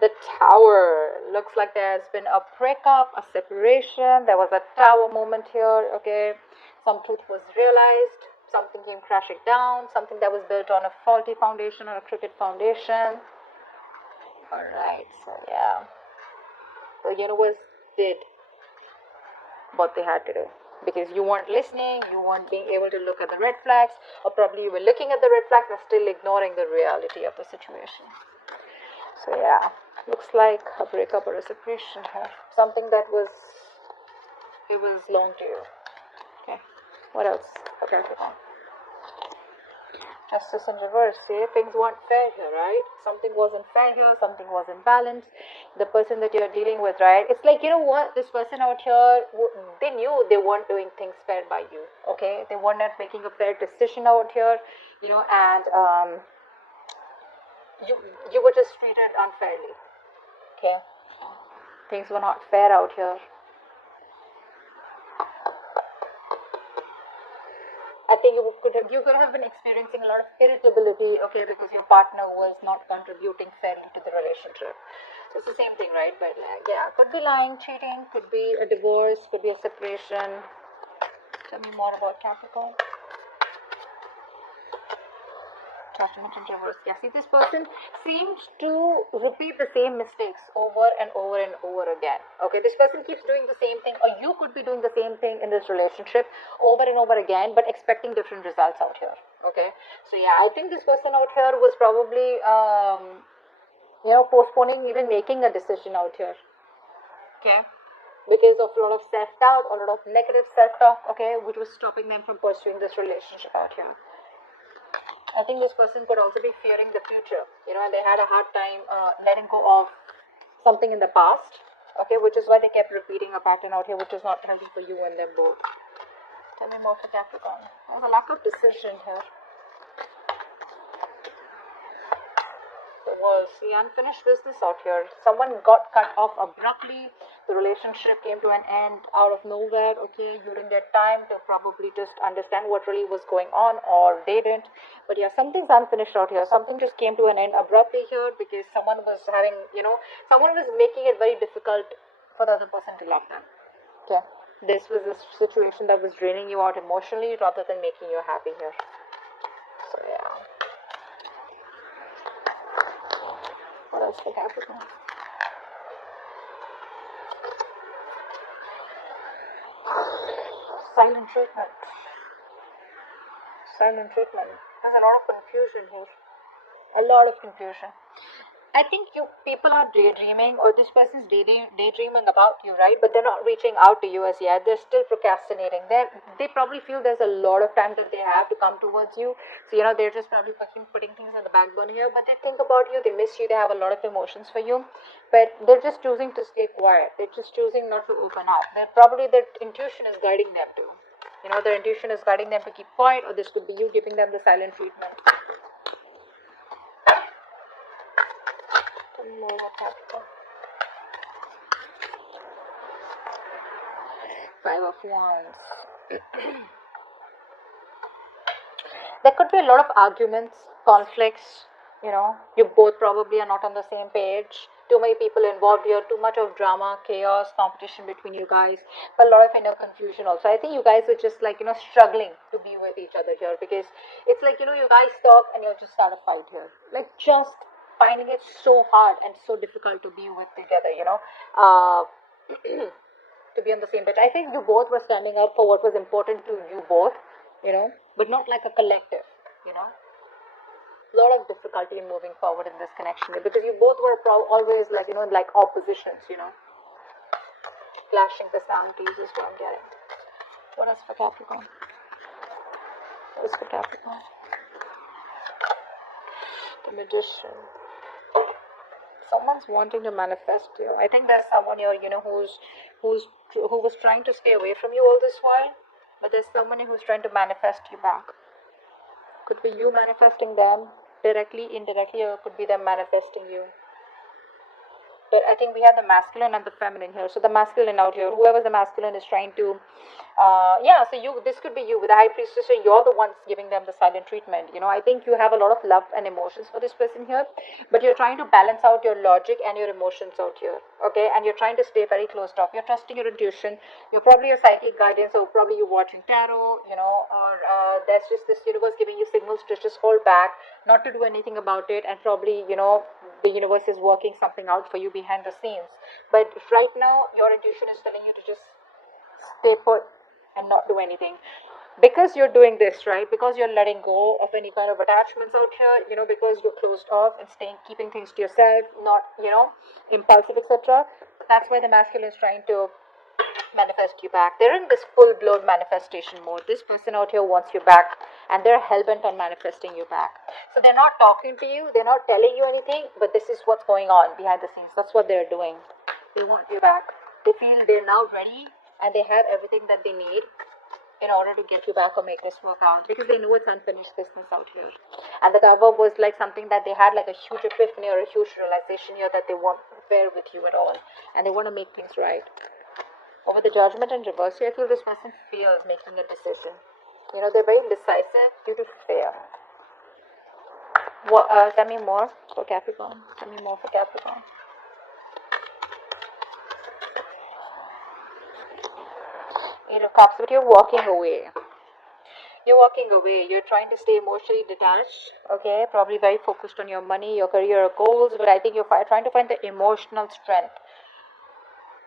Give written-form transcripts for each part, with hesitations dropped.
The Tower. Looks like there's been a breakup, a separation. There was a Tower moment here, okay? Some truth was realized. Something came crashing down. Something that was built on a faulty foundation or a crooked foundation. Alright, so yeah. The universe did what they had to do. Because you weren't listening, you weren't being able to look at the red flags, or probably you were looking at the red flags and still ignoring the reality of the situation. So yeah, looks like a breakup or a separation here. Something that was, it was long to you. Okay, what else? Okay, Justice in reverse. See, things weren't fair here, right? Something wasn't fair here, something wasn't balanced. The person that you're dealing with, right? It's like, you know what? This person out here, they knew they weren't doing things fair by you, okay? They were not making a fair decision out here, and you were just treated unfairly, okay? Things were not fair out here. I think you could have been experiencing a lot of irritability, okay, because your partner was not contributing fairly to the relationship. So it's the same thing, right? But yeah, could be lying, cheating, could be a divorce, could be a separation. Tell me more about Capricorn. Judgment and reverse. Yeah, see, this person seems to repeat the same mistakes over and over and over again. Okay, this person keeps doing the same thing, or you could be doing the same thing in this relationship over and over again, but expecting different results out here. Okay, so yeah, I think this person out here was probably, postponing even making a decision out here. Okay, because of a lot of self doubt, a lot of negative self talk. Okay, which was stopping them from pursuing this relationship out here. I think this person could also be fearing the future, and they had a hard time letting go of something in the past, okay, which is why they kept repeating a pattern out here, which is not healthy for you and them both. Tell me more for Capricorn. There's a lack of decision here. There was the unfinished business out here. Someone got cut off abruptly. The relationship came to an end out of nowhere. Okay, you didn't get time to probably just understand what really was going on, or they didn't. But yeah, something's unfinished out here. Something just came to an end abruptly here because someone was having, someone was making it very difficult for the other person to love them. Okay, this was a situation that was draining you out emotionally rather than making you happy here. So yeah. What else for Capricorn? Silent treatment. Silent treatment. There's a lot of confusion here. A lot of confusion. I think you people are daydreaming, or this person's daydreaming about you, right? But they're not reaching out to you as yet. They're still procrastinating. They probably feel there's a lot of time that they have to come towards you. So they're just probably putting things on the back burner here. But they think about you. They miss you. They have a lot of emotions for you. But they're just choosing to stay quiet. They're just choosing not to open up. They're probably their intuition is guiding them to. Their intuition is guiding them to keep quiet, or this could be you giving them the silent treatment. Five of Wands. There could be a lot of arguments, conflicts. You both probably are not on the same page. Too many people involved here, too much of drama, chaos, competition between you guys, but a lot of inner confusion also. I think you guys are just like, struggling to be with each other here, because it's like, you guys talk and you'll just start a fight here. Like, just finding it so hard and so difficult to be with together, to be on the same page. I think you both were standing up for what was important to you both, but not like a collective, a lot of difficulty in moving forward in this connection, because you both were always like, like oppositions, clashing personalities is what I'm getting. What else for Capricorn? What is for Capricorn? The Magician. Someone's wanting to manifest you. I think there's someone here, who was trying to stay away from you all this while, but there's someone who's trying to manifest you back. Could be you manifesting them directly, indirectly, or could be them manifesting you. But I think we have the masculine and the feminine here. So the masculine out here, whoever the masculine is trying to, so this could be you with the high priestess. So you're the ones giving them the silent treatment. I think you have a lot of love and emotions for this person here, but you're trying to balance out your logic and your emotions out here. Okay, and you're trying to stay very closed off. You're trusting your intuition. You're probably a psychic guidance, or probably you're watching tarot. Or there's just this universe giving you signals to just hold back, not to do anything about it, and probably the universe is working something out for you behind the scenes. But right now your intuition is telling you to just stay put and not do anything, because you're doing this, right? Because you're letting go of any kind of attachments out here, because you're closed off and keeping things to yourself, not impulsive, etc. That's why the masculine is trying to manifest you back. They're in this full-blown manifestation mode. This person out here wants you back, and they're hell-bent on manifesting you back. So they're not talking to you, they're not telling you anything, but this is what's going on behind the scenes. That's what they're doing. They want you back. They feel they're now ready, and they have everything that they need in order to get you back or make this work out, because they know it's unfinished business out here. And the cover was like something that they had like a huge epiphany or a huge realization here that they won't bear with you at all, and they want to make things right. Over the judgment in reverse, I feel this person fears making a decision. They're very indecisive due to fear. Tell me more for Capricorn. Tell me more for Capricorn. Eight of Cups, but you're walking away. You're walking away. You're trying to stay emotionally detached. Okay, probably very focused on your money, your career, your goals. But I think you're trying to find the emotional strength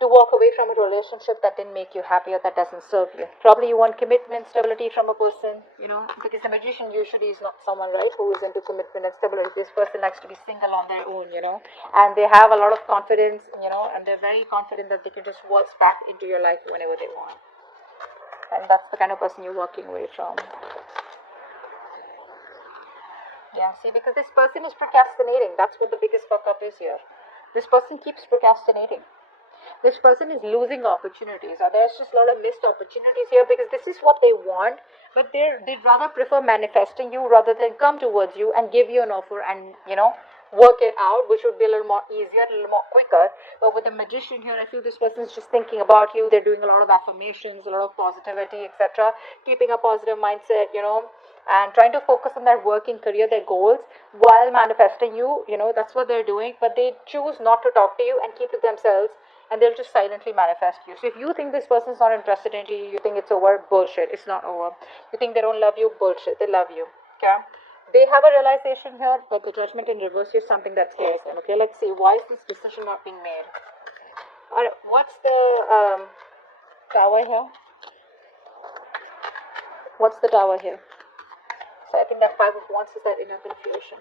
to walk away from a relationship that didn't make you happy or that doesn't serve you. Probably you want commitment, stability from a person, because the magician usually is not someone, right, who is into commitment and stability. This person likes to be single on their own, and they have a lot of confidence, and they're very confident that they can just waltz back into your life whenever they want. And that's the kind of person you're walking away from. Yeah, see, because this person is procrastinating. That's what the biggest fuck up is here. This person keeps procrastinating. This person is losing opportunities, or there's just a lot of missed opportunities here, because this is what they want, but they'd rather prefer manifesting you rather than come towards you and give you an offer and work it out, which would be a little more easier, a little more quicker. But with the magician here, I feel this person is just thinking about you. They're doing a lot of affirmations, a lot of positivity, etc., keeping a positive mindset, and trying to focus on their working career, their goals, while manifesting you. That's what they're doing, but they choose not to talk to you and keep to themselves, and they'll just silently manifest you. So if you think this person's not interested in you, you think it's over, bullshit. It's not over. You think they don't love you, bullshit. They love you. Okay? They have a realization here, but the judgment in reverse is something that scares them. Okay, let's see. Why is this decision not being made? Alright, what's the tower here? What's the tower here? So I think that Five of Wands is that inner confusion.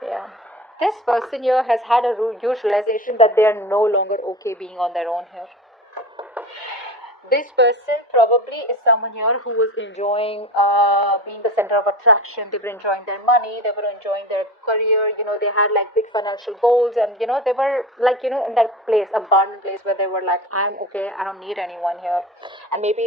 Yeah. This person here has had a huge realization that they are no longer okay being on their own here. This person probably is someone here who was enjoying being the center of attraction. They were enjoying their money, they were enjoying their career, they had like big financial goals, and they were like, in that place, abundant place where they were like, I'm okay, I don't need anyone here. And maybe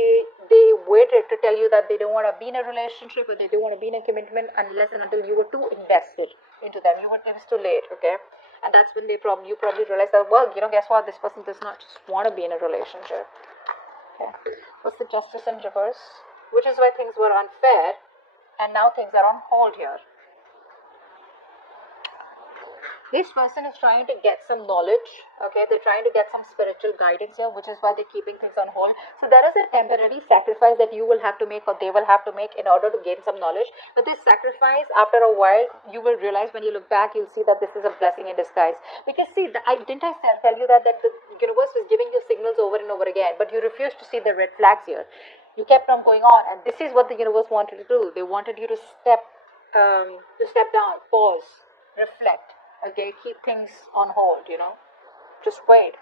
they waited to tell you that they don't want to be in a relationship, or they don't want to be in a commitment unless and until you were too invested into them. It was too late, okay? And that's when you probably realize that, well, guess what, this person does not just want to be in a relationship. Okay. What's the Justice in reverse? Which is why things were unfair, and now things are on hold here. This person is trying to get some knowledge, okay? They're trying to get some spiritual guidance here, which is why they're keeping things on hold. So there is a temporary sacrifice that you will have to make, or they will have to make, in order to gain some knowledge. But this sacrifice, after a while, you will realize, when you look back, you'll see that this is a blessing in disguise. Because see, I tell you that the universe was giving you signals over and over again, but you refused to see the red flags here. You kept on going on, and this is what the universe wanted to do. They wanted you to step down, pause, reflect. Okay, keep things on hold, just wait,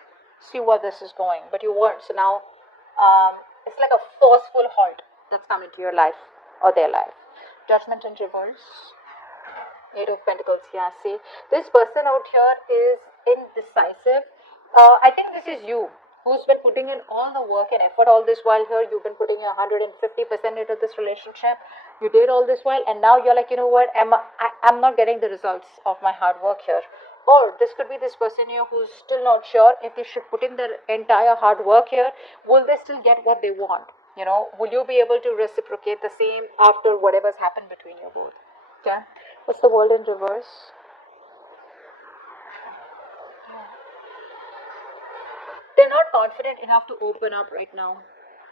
see where this is going, but you weren't. So now it's like a forceful halt that's come into your life or their life. Judgment in reverse. Eight of Pentacles. Yeah, see, this person out here is indecisive. I think this is you who's been putting in all the work and effort all this while here. You've been putting in 150% into this relationship. You did all this while, and now you're like, what? I'm not getting the results of my hard work here. Or this could be this person here who's still not sure if they should put in their entire hard work here. Will they still get what they want? Will you be able to reciprocate the same after whatever's happened between you both? Okay. What's the world in reverse? They're not confident enough to open up right now.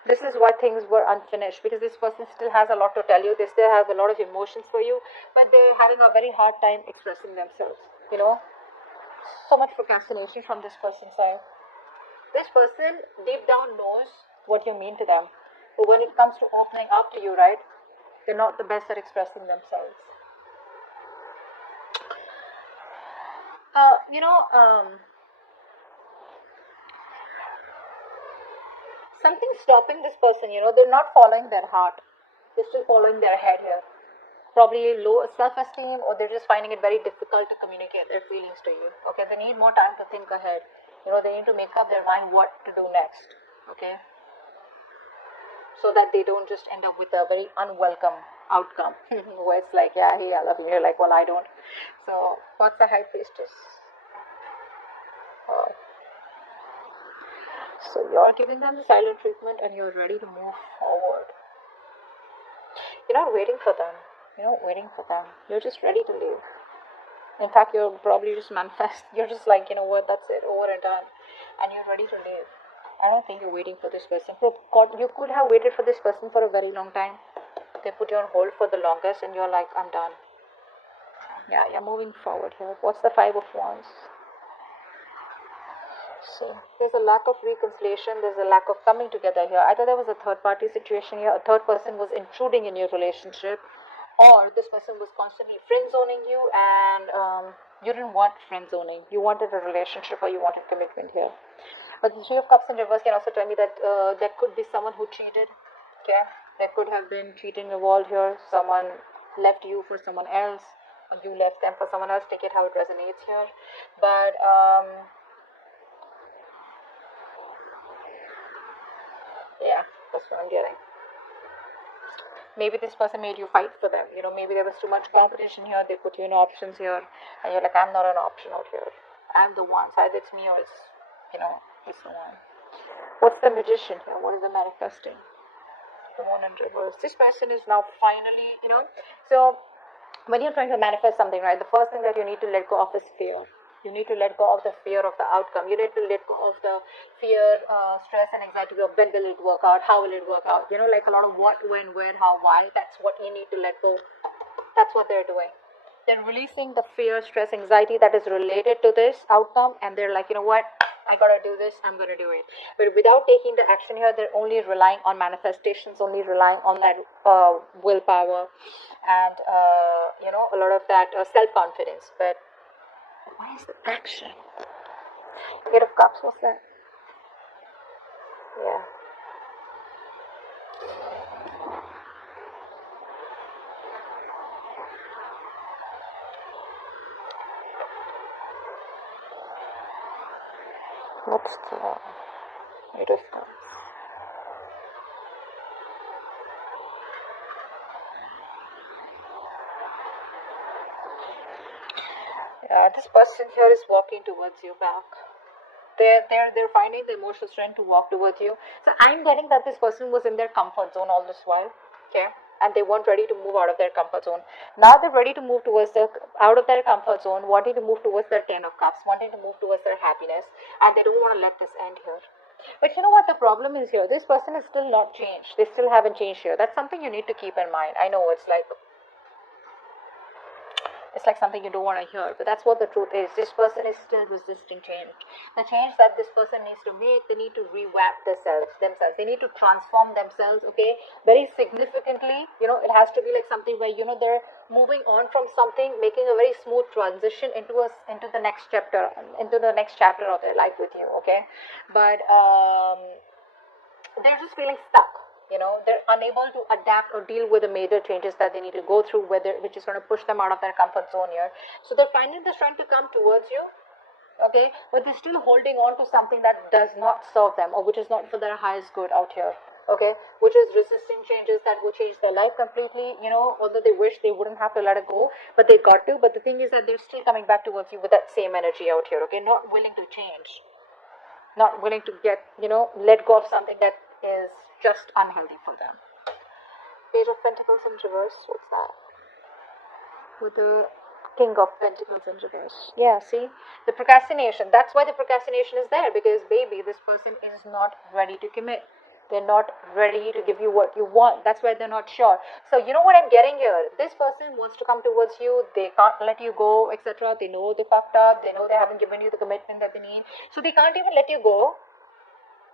This is why things were unfinished, because this person still has a lot to tell you. They still have a lot of emotions for you, but they're having a very hard time expressing themselves. So much procrastination from this person's side. This person deep down knows what you mean to them, but when it comes to opening up to you, right, they're not the best at expressing themselves. uh, you know um, Something's stopping this person. They're not following their heart, they're still following their head here. Probably low self-esteem, or they're just finding it very difficult to communicate their feelings to you. Okay, they need more time to think ahead. They need to make up their mind what to do next. Okay, so that they don't just end up with a very unwelcome outcome where it's like, yeah, hey, I love you. You're like, well, I don't. So what's the high priestess? uh, so you're giving them the silent treatment and you're ready to move forward. You're not waiting for them. You're just ready to leave. In fact, you're probably just manifest. You're just like, what, that's it, over and done. And you're ready to leave. I don't think you're waiting for this person. You could have waited for this person for a very long time. They put you on hold for the longest and you're like, I'm done. Yeah, you're moving forward here. What's the Five of Wands? See, there's a lack of reconciliation, there's a lack of coming together here. Either there was a third party situation here, a third person was intruding in your relationship, or this person was constantly friend zoning you, and you didn't want friend zoning. You wanted a relationship or you wanted commitment here. But the Three of Cups in reverse can also tell me that there could be someone who cheated. Okay, there could have been cheating involved here. Someone left you for someone else, or you left them for someone else. Take it how it resonates here. But yeah, that's what I'm getting. Maybe this person made you fight for them. Maybe there was too much competition here. They put you in options here, and you're like, I'm not an option out here. I'm the one. So either it's me or it's the one. What's the Magician here? What is the manifesting? The Moon in reverse. This person is now finally, so when you're trying to manifest something, right, the first thing that you need to let go of is fear. You need to let go of the fear of the outcome. You need to let go of the fear, stress, and anxiety of when will it work out, how will it work out. Like a lot of what, when, where, how, why. That's what you need to let go. That's what they're doing. They're releasing the fear, stress, anxiety that is related to this outcome, and they're like, what? I gotta do this, I'm gonna do it. But without taking the action here, they're only relying on manifestations, only relying on that willpower and, a lot of that self confidence. But why is the action? Eight of Cups, what's that? Yeah. What's the Eight of Cups? This person here is walking towards you back. They're finding the emotional strength to walk towards you. So I'm getting that this person was in their comfort zone all this while. Okay. And they weren't ready to move out of their comfort zone. Now they're ready to move towards out of their comfort zone, wanting to move towards their Ten of Cups, wanting to move towards their happiness, and they don't want to let this end here. But you know what the problem is here? This person is still not changed. They still haven't changed here. That's something you need to keep in mind. I know it's like something you don't want to hear, but that's what the truth is. This person is still resisting change. The change that this person needs to make, they need to revamp themselves. They need to transform themselves, okay, very significantly. It has to be like something where, they're moving on from something, making a very smooth transition into the next chapter, of their life with you, okay? But they're just feeling stuck. They're unable to adapt or deal with the major changes that they need to go through, which is going to push them out of their comfort zone here. So they're finding the strength to come towards you, okay, but they're still holding on to something that does not serve them, or which is not for their highest good out here. okay, which is resisting changes that will change their life completely, although they wish they wouldn't have to let it go, but they got to. But the thing is that they're still coming back towards you with that same energy out here, okay, not willing to change, not willing to get, let go of something that is just unhealthy for them. Page of Pentacles in reverse, what's that? With the King of Pentacles in reverse. Yeah, see? The procrastination. That's why the procrastination is there, because, baby, this person is not ready to commit. They're not ready to give you what you want. That's why they're not sure. So, you know what I'm getting here? This person wants to come towards you. They can't let you go, etc. They know they fucked up. They know they haven't given you the commitment that they need. So, they can't even let you go.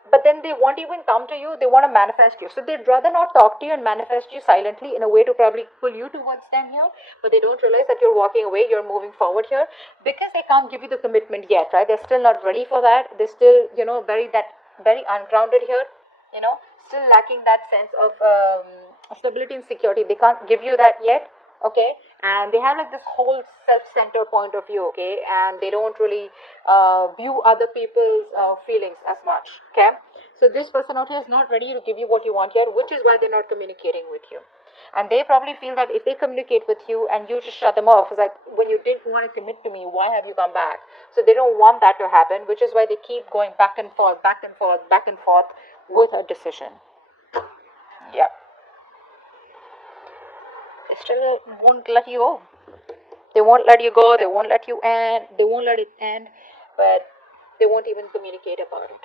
But then they won't even come to you. They want to manifest you. So they'd rather not talk to you and manifest you silently in a way to probably pull you towards them here. But they don't realize that you're walking away, you're moving forward here, because they can't give you the commitment yet, right? They're still not ready for that. They're still, very ungrounded here, still lacking that sense of stability and security. They can't give you that yet, okay? And they have like this whole self-centered point of view, okay? And they don't really view other people's feelings as much, okay? So this person out here is not ready to give you what you want here, which is why they're not communicating with you. And they probably feel that if they communicate with you and you just shut them off, it's like, when you didn't want to commit to me, why have you come back? So they don't want that to happen, which is why they keep going back and forth, back and forth, back and forth with a decision. Yeah. They still won't let you go. They won't let you go. They won't let you end. They won't let it end. But they won't even communicate about it.